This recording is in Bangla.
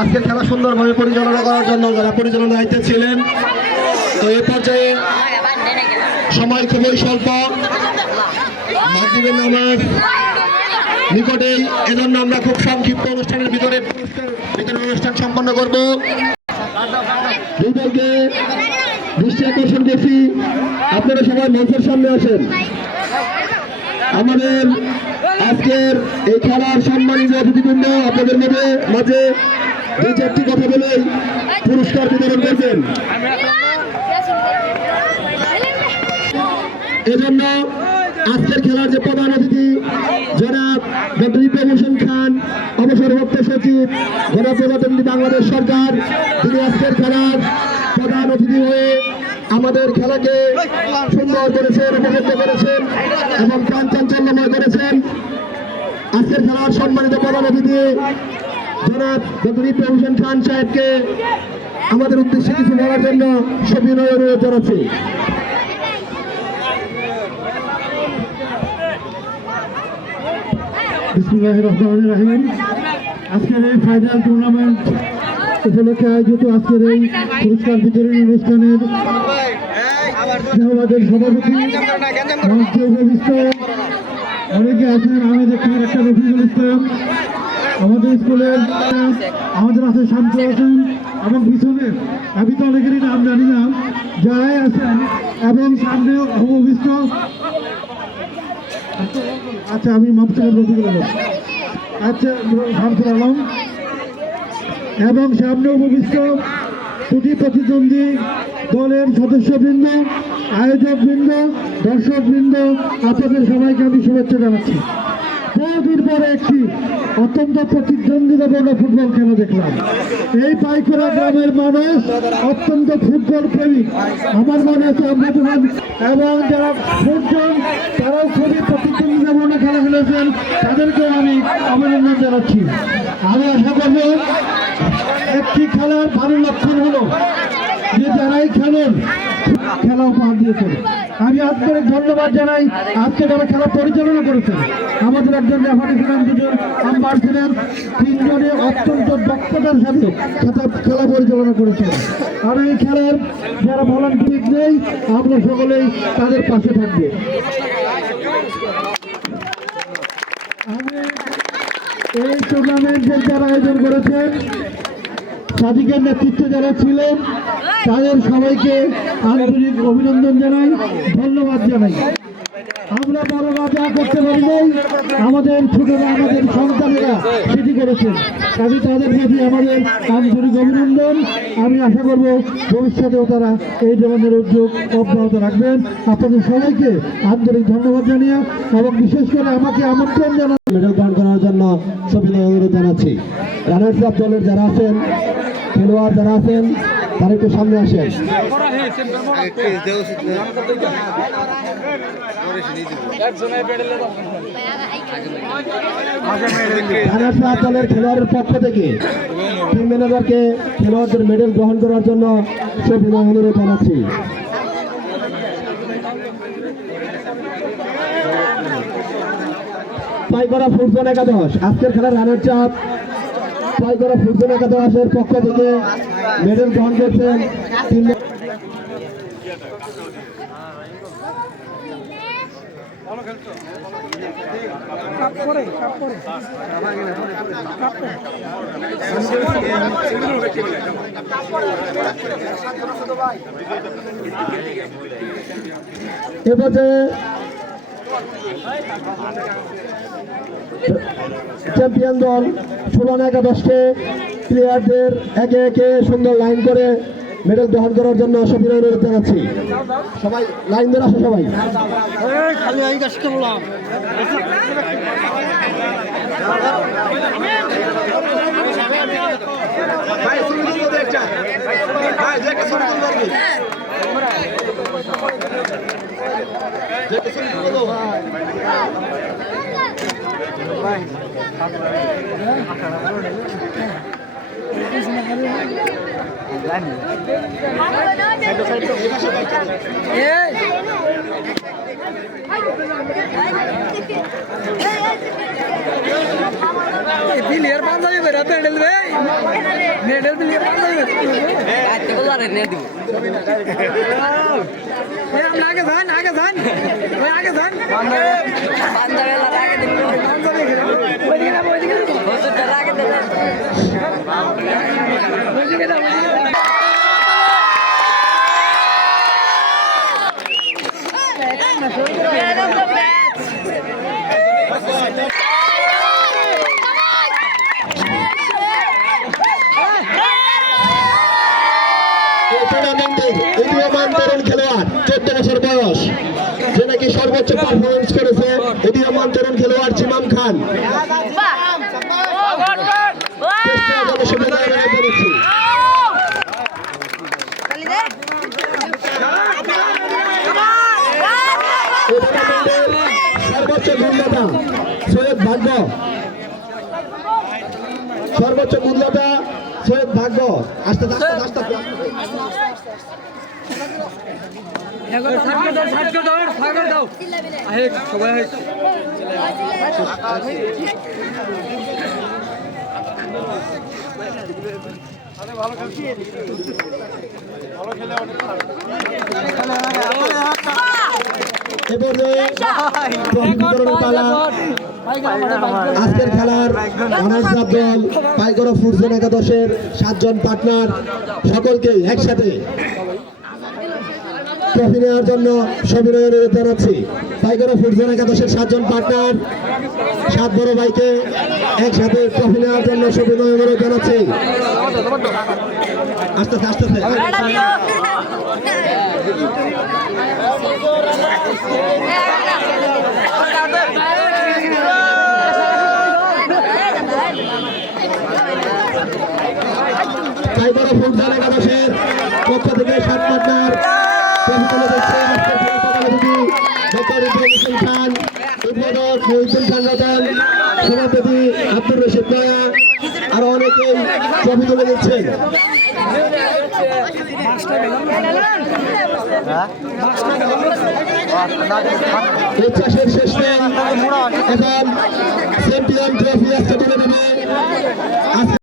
আজকের খেলা সুন্দরভাবে পরিচালনা করার জন্য যারা পরিচালনা দায়িত্বে ছিলেন। তো এই পর্যায়ে সময় খুবই স্বল্প, মাগরিবের নামাজ নিকটেই, এজন্য আমরা খুব সংক্ষিপ্ত অনুষ্ঠানের ভিতরে পুরস্কার বিতরণ অনুষ্ঠান সম্পন্ন করব। দুদলকে দৃষ্টি আকর্ষণ করছি, আপনারা সবাই মঞ্চের সামনে আসেন। আমাদের আজকের এই খেলার সম্মানিত অতিথিবৃন্দ আপনাদের মাঝে দুই চারটি কথা বলেই পুরস্কার বিতরণ করবেন। এজন্য আজকের খেলার যে প্রধান অতিথি জনাব ডক্টর ইব্রাহিম হোসেন খান, অবসরপ্রাপ্ত সচিব গণপ্রজাতন্ত্রী বাংলাদেশ সরকার, তিনি আজকের খেলার প্রধান অতিথি হয়ে আমাদের খেলাকে সুন্দর করেছেন, উপভোগ করেছেন এবং প্রাণ চাঞ্চল্যময় করেছেন। আজকের খেলার সম্মানিত প্রধান অতিথি জনাব ডক্টর ইব্রাহিম হোসেন খান সাহেবকে আমাদের উদ্দেশ্যে কিছু বলার জন্য সবিনয় অনুরোধ জানাচ্ছি। বিসমিল্লাহির রহমানির রহিম। আজকের এই ফাইনাল টুর্নামেন্ট উপলক্ষে আয়োজিত আজকের এই পুরস্কার বিতরণী অনুষ্ঠানের আমাদের সভাপতি মঞ্চে উপবিষ্ট অনেকে আছেন। আমি দেখলাম একটা রফিকুল ইসলাম, আমাদের স্কুলের আমাদের আছে শান্ত আছেন এবং পিছনে আমি তো অনেকেরই নাম জানি না, যারাই আছেন এবং সামনেও উপবিষ্ট। আচ্ছা, আমি মাপসার রফিকুল আলম, আচ্ছা শামসুল আলম এবং সামনে উপবিষ্ট দুটি প্রতিদ্বন্দ্বী দলের সদস্যবৃন্দ, আয়োজকবৃন্দ, দর্শকবৃন্দ, আপনাদের সবাইকে আমি শুভেচ্ছা জানাচ্ছি। বহুদিন পরে একটি অত্যন্ত প্রতিদ্বন্দ্বিতাপূর্ণ ফুটবল খেলা দেখলাম। এই পাইকড়া গ্রামের মানুষ অত্যন্ত ফুটবল প্রেমী। আমার মনে আছে আমরা যখন এবং যারা ফুটবল তারাও খুবই প্রতিদ্বন্দ্বিতাপূর্ণ খেলা খেলেছেন, তাদেরকেও আমি অভিনন্দন জানাচ্ছি। আমি আশা করব একটি খেলার ভালো লক্ষণ হলো যে যারাই খেলেন খেলা উপহার দিয়েছেন। আমি আন্তরিক ধন্যবাদ জানাই আজকে যারা খেলা পরিচালনা করেছেন। আমাদের একজন রেফারি ছিলেন, দুজন আম্পায়ার ছিলেন, তিনজনে অত্যন্ত দক্ষতার সাথে খেলা পরিচালনা করেছেন। আর এই খেলার যারা ভলান্টিয়ার নেই, আমরা সকলেই তাদের পাশে থাকবো। আমি এই টুর্নামেন্টের যারা আয়োজন করেছেন, সাদিকের নেতৃত্বে যারা ছিলেন, তাদের সবাইকে আন্তরিক অভিনন্দন জানাই, ধন্যবাদ জানাই। আমরা বড়রা যা করতে পারি নাই, আমাদের ছোটরা, আমাদের সন্তানেরা সেটি করেছেন। কাজে তাদের প্রতি আমাদের আন্তরিক অভিনন্দন। আমি আশা করব ভবিষ্যতেও তারা এই ধরনের উদ্যোগ অব্যাহত রাখবেন। আপনাদের সবাইকে আন্তরিক ধন্যবাদ জানিয়ে এবং বিশেষ করে আমাকে আমন্ত্রণ জানান মেডেল দান করার জন্য সবিনয় অনুরোধ জানাচ্ছি। রানার্স আপ দলের যারা আছেন, খেলোয়াড় যারা আছেন, তারা একটু সামনে আসেন। রানার্স আপ দলের খেলোয়াড়ের পক্ষ থেকে টিম ম্যানেজারকে খেলোয়াড়দের মেডেল গ্রহণ করার জন্য সবিনয় অনুরোধ জানাচ্ছি। পাইকড়া ফুটবল একাদশ আজকের খেলার রানার চাপ পাইকড়া ফুটবল একাদশের পক্ষ থেকে মেডেল গ্রহণ করছেন এবারে চ্যাম্পিয়ন দল 16-11কে প্লেয়ারদের একে একে সুন্দর লাইন করে মেডেল গ্রহণ করার জন্য সবিনয় অনুরোধ জানাচ্ছি। সবাই লাইন ধরে আসো, সবাই বিলিয়ার পাঞ্জাবি বেরা মেডেল রে মেডেল বিলিয়ার পাঞ্জাবি আজকে বলারে নে দিব এ আমরা আগে যান ওই আগে যান পাঞ্জাবি লার আগে দিন পাঞ্জাবি ওই দিকে হুজুর আগে দেন ওই দিকে দাও উদীয়মান তরুণ খেলোয়াড় 14 বছর বয়স যে নাকি সর্বোচ্চ পারফরমেন্স করেছে উদীয়মান তরুণ খেলোয়াড় চিমাম খান সর্বোচ্চ মূল্যতা সৈয়দ ভাগ্য সর্বোচ্চ মূল্যতা সৈয়দ ভাগ্য আস্তে আস্তে আস্তে সাগর দাও আহে সবাই আহে ভালো খেলছি ভালো খেলে অনেক আজকের খেলার অনার্স দল পাইগড়া ফুটবল একাদশের 7 জন পার্টনার সকলকে একসাথে ট্রফি নেওয়ার জন্য সবিনয় অনুরোধ জানাচ্ছি। পাইগড়া ফুটবল একাদশের 7 জন পার্টনার 7 বড় ভাইকে একসাথে ট্রফি নেওয়ার জন্য সবিনয় অনুরোধ জানাচ্ছি। আস্তে আস্তে পাইগড়া ফুটবল একাদশের পক্ষ থেকে 7 পার্টনার ট্রফি তুলে দিচ্ছে আজকের প্রধান অতিথি ডক্টর ইব্রাহিম হোসেন খান, উদ্বোধক মহিউদ্দিন খান রতন, সভাপতি আব্দুর রশিদ নয়া, আরো অনেকেই ট্রফি তুলে দিচ্ছেন। উচ্ছ্বাসের শেষ নেই, এখন চ্যাম্পিয়ন ট্রফি আজকে তুলে দেবে।